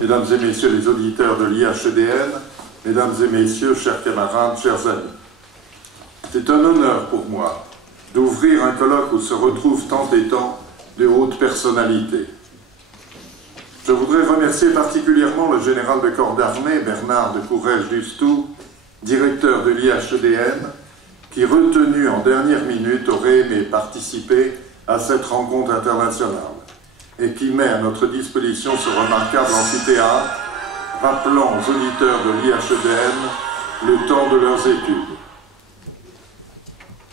Mesdames et messieurs les auditeurs de l'IHEDN, mesdames et messieurs, chers camarades, chers amis. C'est un honneur pour moi d'ouvrir un colloque où se retrouvent tant et tant de hautes personnalités. Je voudrais remercier particulièrement le général de corps d'armée, Bernard de Courrèges-Dustou, directeur de l'IHEDN, qui, retenu en dernière minute, aurait aimé participer à cette rencontre internationale et qui met à notre disposition ce remarquable amphithéâtre, rappelant aux auditeurs de l'IHEDN le temps de leurs études.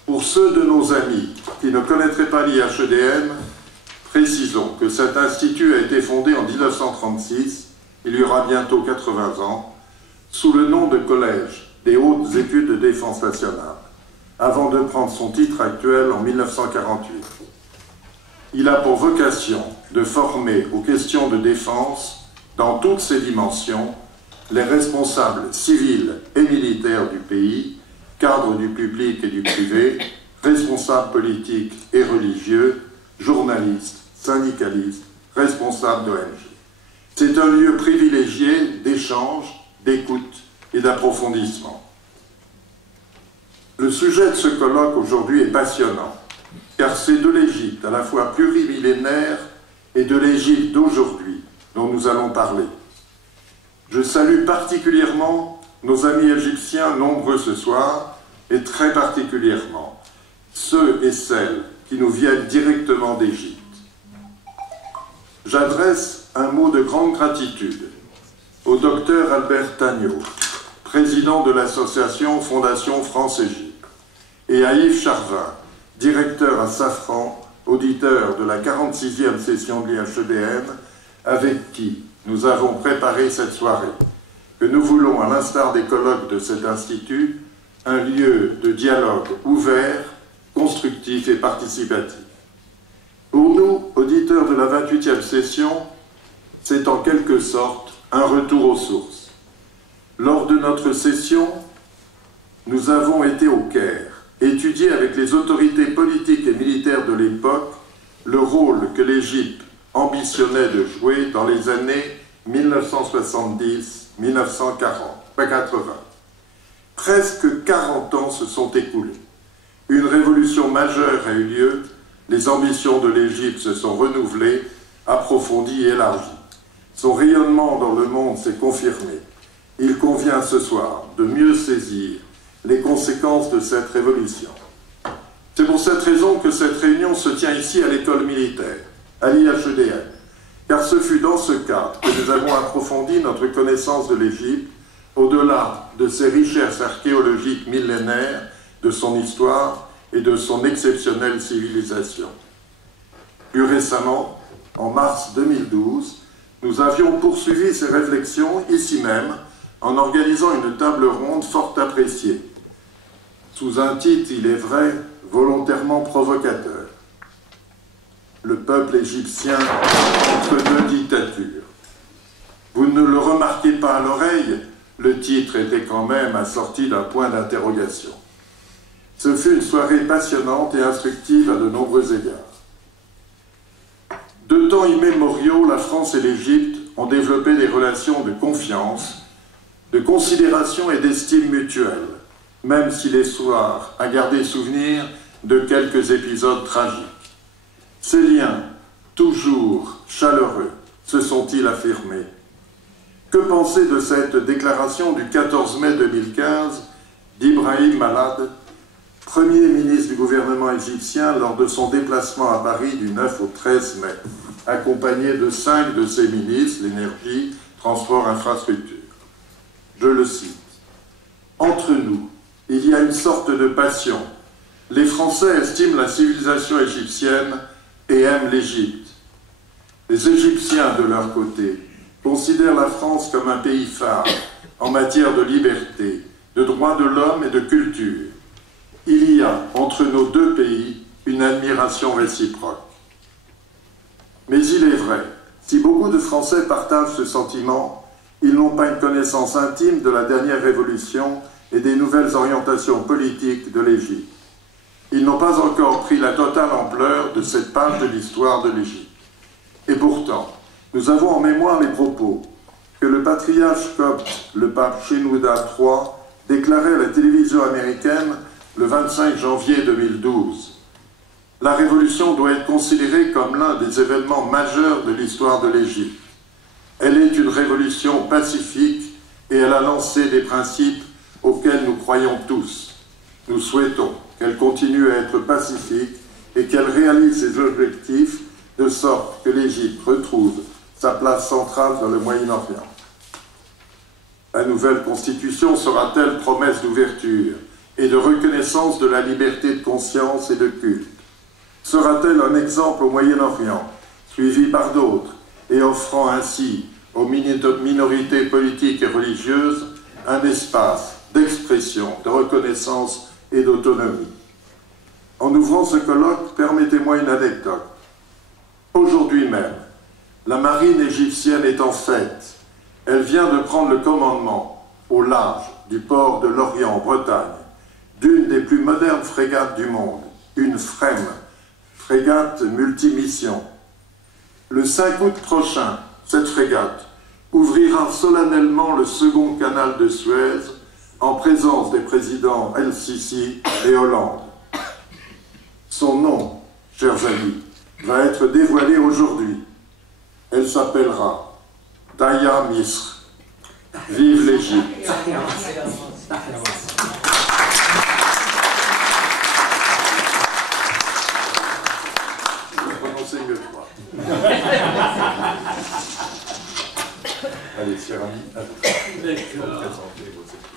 Pour ceux de nos amis qui ne connaîtraient pas l'IHEDN, précisons que cet institut a été fondé en 1936, il y aura bientôt 80 ans, sous le nom de Collège des hautes études de défense nationale, avant de prendre son titre actuel en 1948. Il a pour vocation de former aux questions de défense, dans toutes ses dimensions, les responsables civils et militaires du pays, cadres du public et du privé, responsables politiques et religieux, journalistes, syndicalistes, responsables d'ONG. C'est un lieu privilégié d'échange, d'écoute et d'approfondissement. Le sujet de ce colloque aujourd'hui est passionnant, car c'est de l'Égypte à la fois plurimillénaire et de l'Égypte d'aujourd'hui dont nous allons parler. Je salue particulièrement nos amis égyptiens nombreux ce soir, et très particulièrement ceux et celles qui nous viennent directement d'Égypte. J'adresse un mot de grande gratitude au docteur Albert Tagneau, président de l'association Fondation France-Égypte, et à Yves Charvin, directeur à Safran, auditeur de la 46e session de l'IHEDN, avec qui nous avons préparé cette soirée, que nous voulons, à l'instar des colloques de cet institut, un lieu de dialogue ouvert, constructif et participatif. Pour nous, auditeurs de la 28e session, c'est en quelque sorte un retour aux sources. Lors de notre session, nous avons été au Caire, étudier avec les autorités politiques et militaires de l'époque le rôle que l'Égypte ambitionnait de jouer dans les années 1970-1980. Presque 40 ans se sont écoulés. Une révolution majeure a eu lieu, les ambitions de l'Égypte se sont renouvelées, approfondies et élargies. Son rayonnement dans le monde s'est confirmé. Il convient ce soir de mieux saisir les conséquences de cette révolution. C'est pour cette raison que cette réunion se tient ici à l'école militaire, à l'IHEDN, car ce fut dans ce cadre que nous avons approfondi notre connaissance de l'Égypte, au-delà de ses richesses archéologiques millénaires, de son histoire et de son exceptionnelle civilisation. Plus récemment, en mars 2012, nous avions poursuivi ces réflexions ici même, en organisant une table ronde fort appréciée, sous un titre, il est vrai, volontairement provocateur. Le peuple égyptien entre deux dictatures. Vous ne le remarquez pas à l'oreille, le titre était quand même assorti d'un point d'interrogation. Ce fut une soirée passionnante et instructive à de nombreux égards. De temps immémoriaux, la France et l'Égypte ont développé des relations de confiance, de considération et d'estime mutuelle, même si l'histoire a gardé souvenir de quelques épisodes tragiques. Ces liens, toujours chaleureux, se sont-ils affirmés? Que penser de cette déclaration du 14 mai 2015 d'Ibrahim Malad, Premier ministre du gouvernement égyptien lors de son déplacement à Paris du 9 au 13 mai, accompagné de 5 de ses ministres, l'énergie, transport, infrastructure. Je le cite. « Entre nous, il y a une sorte de passion. Les Français estiment la civilisation égyptienne et aiment l'Égypte. Les Égyptiens, de leur côté, considèrent la France comme un pays phare en matière de liberté, de droits de l'homme et de culture. Il y a entre nos deux pays une admiration réciproque. Mais il est vrai, si beaucoup de Français partagent ce sentiment, ils n'ont pas une connaissance intime de la dernière révolution et des nouvelles orientations politiques de l'Égypte. Ils n'ont pas encore pris la totale ampleur de cette page de l'histoire de l'Égypte. Et pourtant, nous avons en mémoire les propos patriarche copte, le pape Shenouda III, déclarait à la télévision américaine le 25 janvier 2012. La révolution doit être considérée comme l'un des événements majeurs de l'histoire de l'Égypte. Elle est une révolution pacifique et elle a lancé des principes auxquels nous croyons tous. Nous souhaitons qu'elle continue à être pacifique et qu'elle réalise ses objectifs de sorte que l'Égypte retrouve sa place centrale dans le Moyen-Orient. La nouvelle constitution sera-t-elle promesse d'ouverture et de reconnaissance de la liberté de conscience et de culte? Sera-t-elle un exemple au Moyen-Orient, suivi par d'autres, et offrant ainsi aux minorités politiques et religieuses un espace d'expression, de reconnaissance et d'autonomie? En ouvrant ce colloque, permettez-moi une anecdote. Aujourd'hui même, la marine égyptienne est en fête. Elle vient de prendre le commandement, au large du port de Lorient, en Bretagne, d'une des plus modernes frégates du monde, une FREMM, frégate multimission. Le 5 août prochain, cette frégate ouvrira solennellement le second canal de Suez en présence des présidents El-Sisi et Hollande. Son nom, chers amis, va être dévoilé aujourd'hui. Elle s'appellera Daya Misr. Vive l'Égypte! Prononcez mieux que moi. Allez, chers amis, à vous. Présentez vos équipes.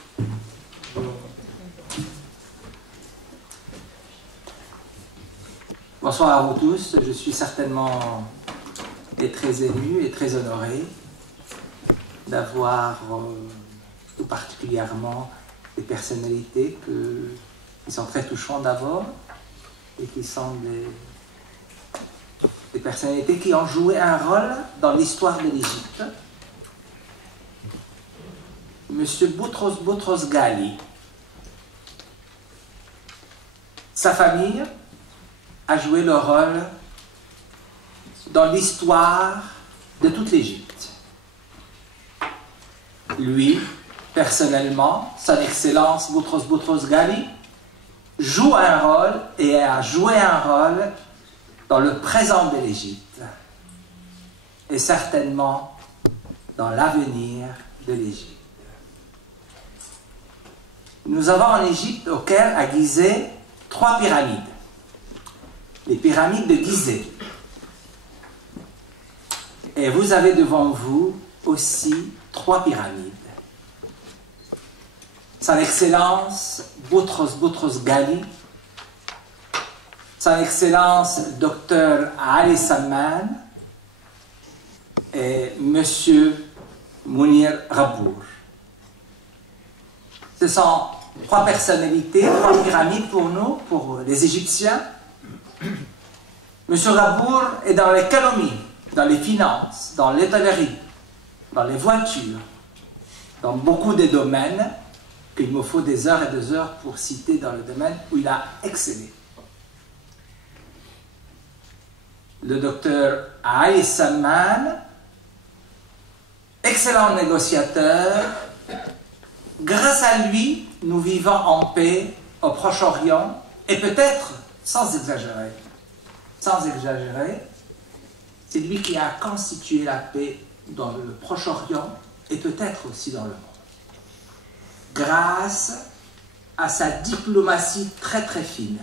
Bonsoir à vous tous, je suis certainement très ému et très honoré d'avoir tout particulièrement des personnalités qui sont très touchantes d'abord et qui sont des personnalités qui ont joué un rôle dans l'histoire de l'Égypte. Monsieur Boutros Ghali, sa famille a joué le rôle dans l'histoire de toute l'Égypte. Lui, personnellement, son Excellence Boutros Ghali, joue un rôle et a joué un rôle dans le présent de l'Égypte et certainement dans l'avenir de l'Égypte. Nous avons en Égypte, au Caire, à Gizeh, 3 pyramides. Les pyramides de Gizeh. Et vous avez devant vous aussi 3 pyramides. Son Excellence Boutros Ghali, Son Excellence Dr Ali Salman et Monsieur Mounir Rabour. Ce sont 3 personnalités, 3 pyramides pour nous, pour les Égyptiens. Monsieur Rabour est dans l'économie, dans les finances, dans l'hôtellerie, dans les voitures, dans beaucoup de domaines qu'il me faut des heures et des heures pour citer dans le domaine où il a excellé. Le docteur Ali Salman, excellent négociateur. Grâce à lui, nous vivons en paix au Proche-Orient et peut-être, sans exagérer, c'est lui qui a constitué la paix dans le Proche-Orient et peut-être aussi dans le monde. Grâce à sa diplomatie très très fine.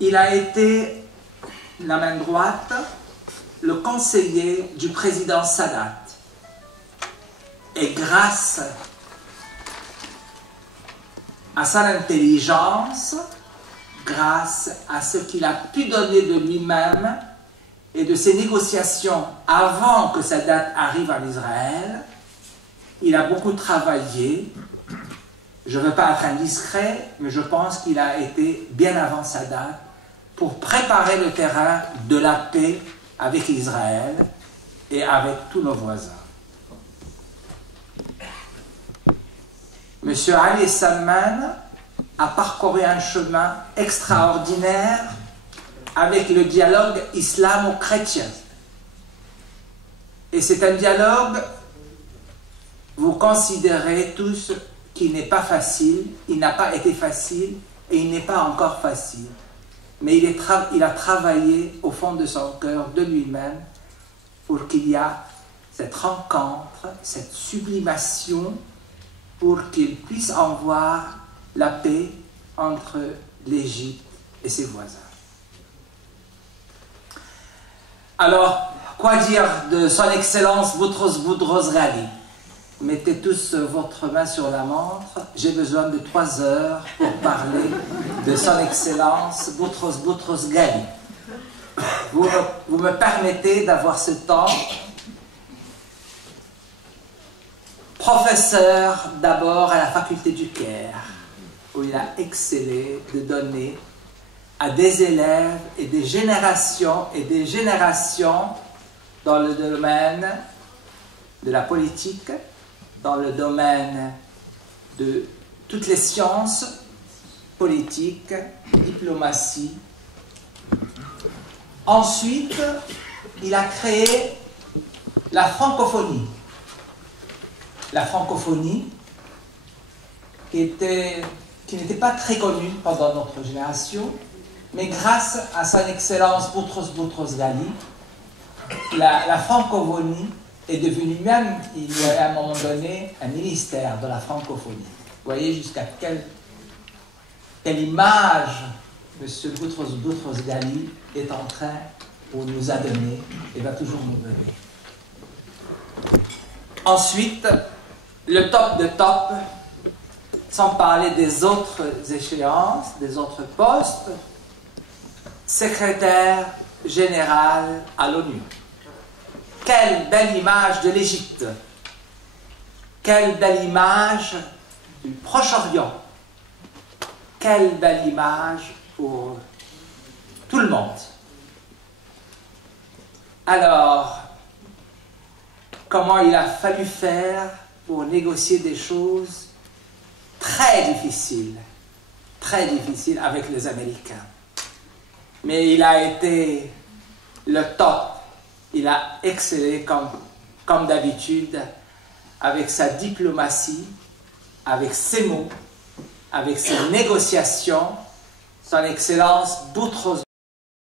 Il a été, la main droite, le conseiller du président Sadat. Et grâce à son intelligence, grâce à ce qu'il a pu donner de lui-même et de ses négociations avant que Sadat arrive en Israël, il a beaucoup travaillé. Je ne veux pas être indiscret, mais je pense qu'il a été bien avant Sadat pour préparer le terrain de la paix avec Israël et avec tous nos voisins. Monsieur Ali Salman a parcouru un chemin extraordinaire avec le dialogue islamo-chrétien. Et c'est un dialogue vous considérez tous qu'il n'est pas facile, il n'a pas été facile et il n'est pas encore facile. Mais il a travaillé au fond de son cœur, de lui-même, pour qu'il y ait cette rencontre, cette sublimation, pour qu'il puisse en voir la paix entre l'Égypte et ses voisins. Alors, quoi dire de son Excellence Boutros Boutros Ghali? Mettez tous votre main sur la montre. J'ai besoin de 3 heures pour parler de son Excellence Boutros Boutros Ghali. Vous me permettez d'avoir ce temps. Professeur d'abord à la faculté du Caire, où il a excellé de donner à des élèves et des générations dans le domaine de la politique, dans le domaine de toutes les sciences politiques, diplomatie. Ensuite, il a créé la francophonie. La francophonie qui n'était pas très connue pendant notre génération, mais grâce à son Excellence Boutros Boutros Ghali, la francophonie est devenue même, il y a à un moment donné, un ministère de la francophonie. Vous voyez jusqu'à quelle image M. Boutros Boutros Ghali est en train de nous a donné et va toujours nous donner. Ensuite, le top de top, sans parler des autres échéances, des autres postes, secrétaire général à l'ONU. Quelle belle image de l'Égypte! Quelle belle image du Proche-Orient! Quelle belle image pour tout le monde! Alors, comment il a fallu faire pour négocier des choses très difficiles avec les Américains. Mais il a été le top. Il a excellé comme d'habitude avec sa diplomatie, avec ses mots, avec ses négociations. Son Excellence Boutros